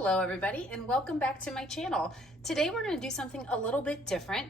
Hello everybody and welcome back to my channel. Today we're going to do something a little bit different.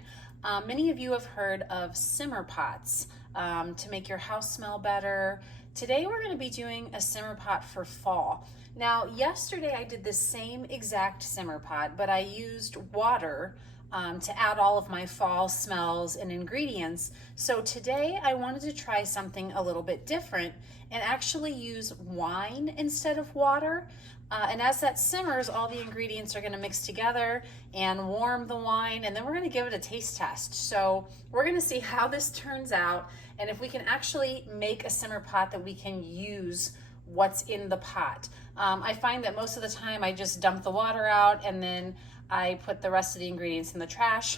Many of you have heard of simmer pots to make your house smell better. Today we're going to be doing a simmer pot for fall. Now yesterday I did the same exact simmer pot, but I used water to add all of my fall smells and ingredients. So today I wanted to try something a little bit different and actually use wine instead of water. And as that simmers, all the ingredients are going to mix together and warm the wine, and then we're going to give it a taste test. So we're going to see how this turns out and if we can actually make a simmer pot that we can use what's in the pot. I find that most of the time I just dump the water out and then I put the rest of the ingredients in the trash.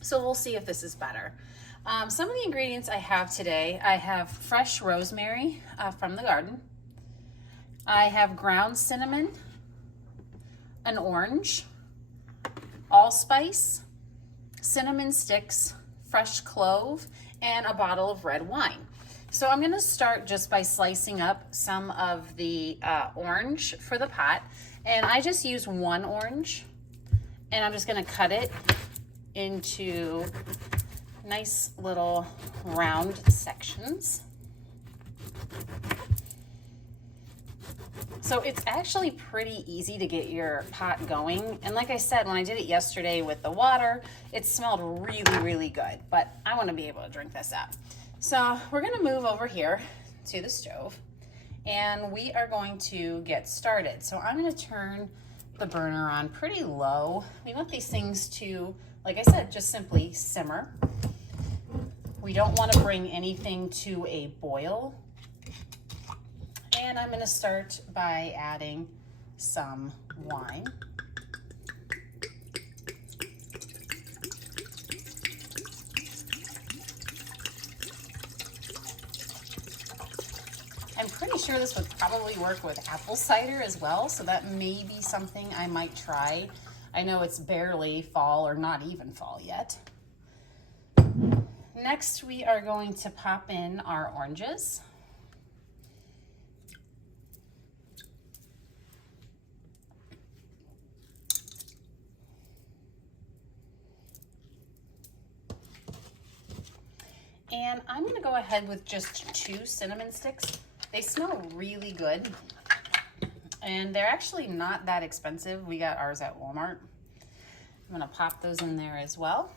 So we'll see if this is better. Some of the ingredients I have today, I have fresh rosemary from the garden. I have ground cinnamon, an orange, allspice, cinnamon sticks, fresh clove, and a bottle of red wine. So I'm gonna start just by slicing up some of the orange for the pot. And I just use one orange, and I'm just gonna cut it into nice little round sections. So it's actually pretty easy to get your pot going. And like I said, when I did it yesterday with the water, it smelled really, really good, but I want to be able to drink this up. So we're going to move over here to the stove and we are going to get started. So I'm going to turn the burner on pretty low. We want these things to, like I said, just simply simmer. We don't want to bring anything to a boil. And I'm going to start by adding some wine. I'm pretty sure this would probably work with apple cider as well, so that may be something I might try. I know it's barely fall or not even fall yet. Next, we are going to pop in our oranges. And I'm going to go ahead with just 2 cinnamon sticks. They smell really good. And they're actually not that expensive. We got ours at Walmart. I'm going to pop those in there as well.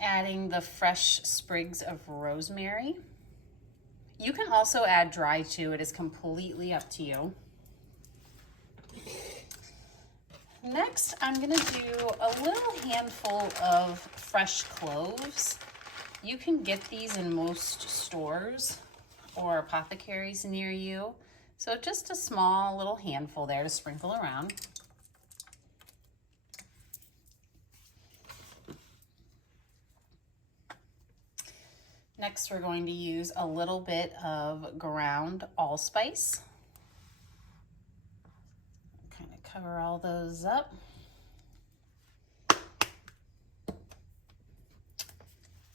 Adding the fresh sprigs of rosemary. You can also add dry too. It is completely up to you. Next, I'm gonna do a little handful of fresh cloves. You can get these in most stores or apothecaries near you. So just a small little handful there to sprinkle around. Next, we're going to use a little bit of ground allspice. Kind of cover all those up.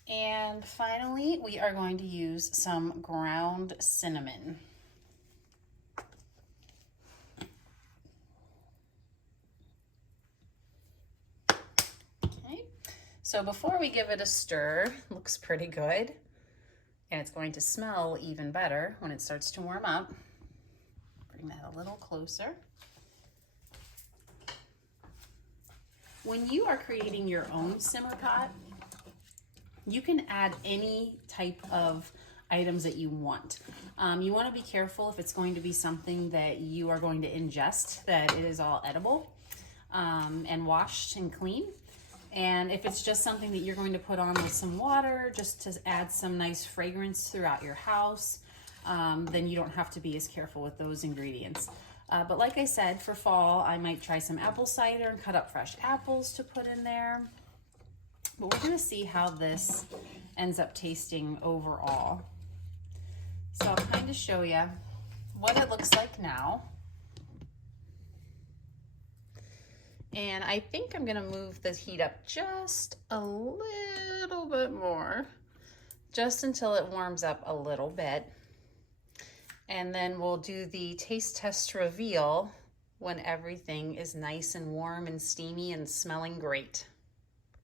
And finally, we are going to use some ground cinnamon. Okay, so before we give it a stir, looks pretty good. And it's going to smell even better when it starts to warm up. Bring that a little closer. When you are creating your own simmer pot, you can add any type of items that you want. You want to be careful if it's going to be something that you are going to ingest, that it is all edible and washed and clean. And if it's just something that you're going to put on with some water, just to add some nice fragrance throughout your house, then you don't have to be as careful with those ingredients. But like I said, for fall, I might try some apple cider and cut up fresh apples to put in there. But we're gonna see how this ends up tasting overall. So I'll kind of show you what it looks like now. And I think I'm gonna move the heat up just a little bit more, just until it warms up a little bit. And then we'll do the taste test reveal when everything is nice and warm and steamy and smelling great.